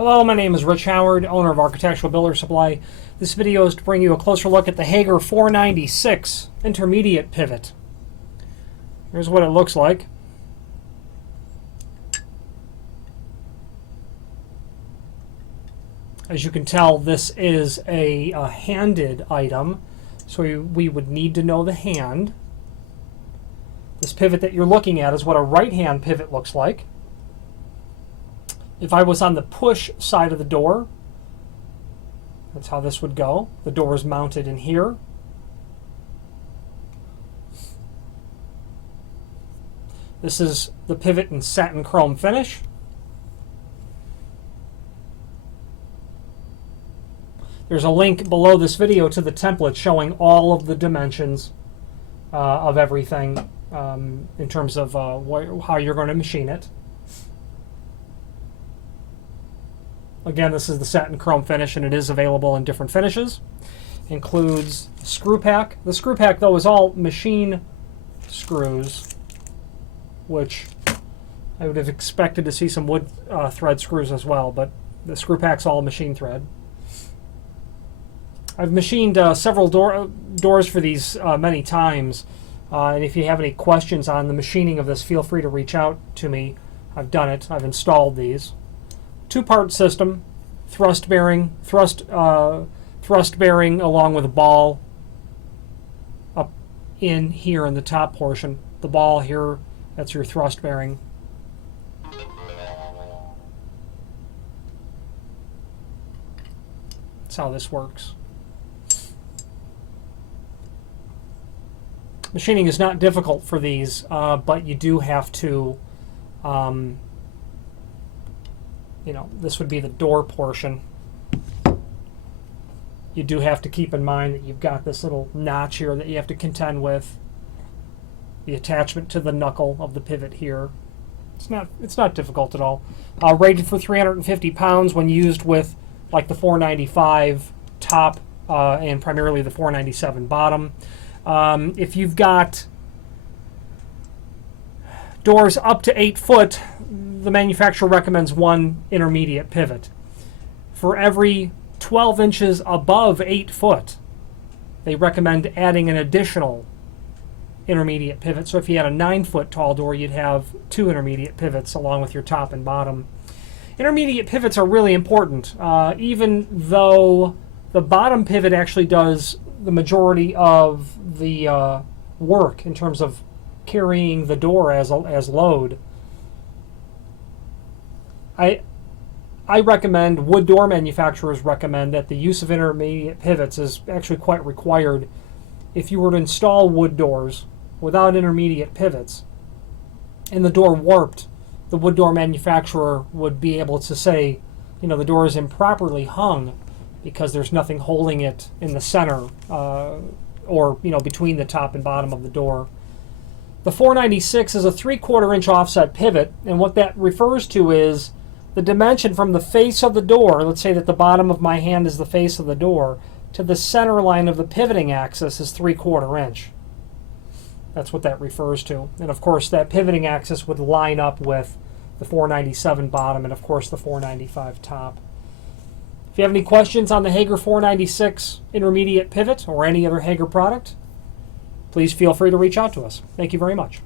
Hello, my name is Rich Howard, owner of Architectural Builder Supply. This video is to bring you a closer look at the Hager 496 intermediate pivot. Here's what it looks like. As you can tell, this is a handed item, so we would need to know the hand. This pivot that you're looking at is what a right-hand pivot looks like. If I was on the push side of the door, that's how this would go. The door is mounted in here. This is the pivot in satin chrome finish. There's a link below this video to the template showing all of the dimensions of everything in terms of how you're going to machine it. Again, this is the satin chrome finish, and it is available in different finishes. Includes screw pack. The screw pack, though, is all machine screws, which I would have expected to see some wood thread screws as well, but the screw pack's all machine thread. I've machined several doors for these many times, and if you have any questions on the machining of this, feel free to reach out to me. I've done it. I've installed these. Two-part system, thrust bearing along with a ball up in here in the top portion. The ball here, that's your thrust bearing. That's how this works. Machining is not difficult for these, but you do have to this would be the door portion. You do have to keep in mind that you've got this little notch here that you have to contend with. The attachment to the knuckle of the pivot here. It's not difficult at all. Rated for 350 pounds when used with like the 495 top and primarily the 497 bottom. If you've got doors up to 8 foot, the manufacturer recommends one intermediate pivot. For every 12 inches above 8 foot, they recommend adding an additional intermediate pivot. So if you had a 9-foot tall door, you'd have 2 intermediate pivots along with your top and bottom. Intermediate pivots are really important, even though the bottom pivot actually does the majority of the work in terms of carrying the door as load. I recommend, wood door manufacturers recommend, that the use of intermediate pivots is actually quite required. If you were to install wood doors without intermediate pivots and the door warped, the wood door manufacturer would be able to say, the door is improperly hung because there's nothing holding it in the center or between the top and bottom of the door. The 496 is a 3/4 inch offset pivot, and what that refers to is the dimension from the face of the door. Let's say that the bottom of my hand is the face of the door, to the center line of the pivoting axis is 3/4 inch. That's what that refers to. And of course that pivoting axis would line up with the 497 bottom and of course the 495 top. If you have any questions on the Hager 496 intermediate pivot or any other Hager product, please feel free to reach out to us. Thank you very much.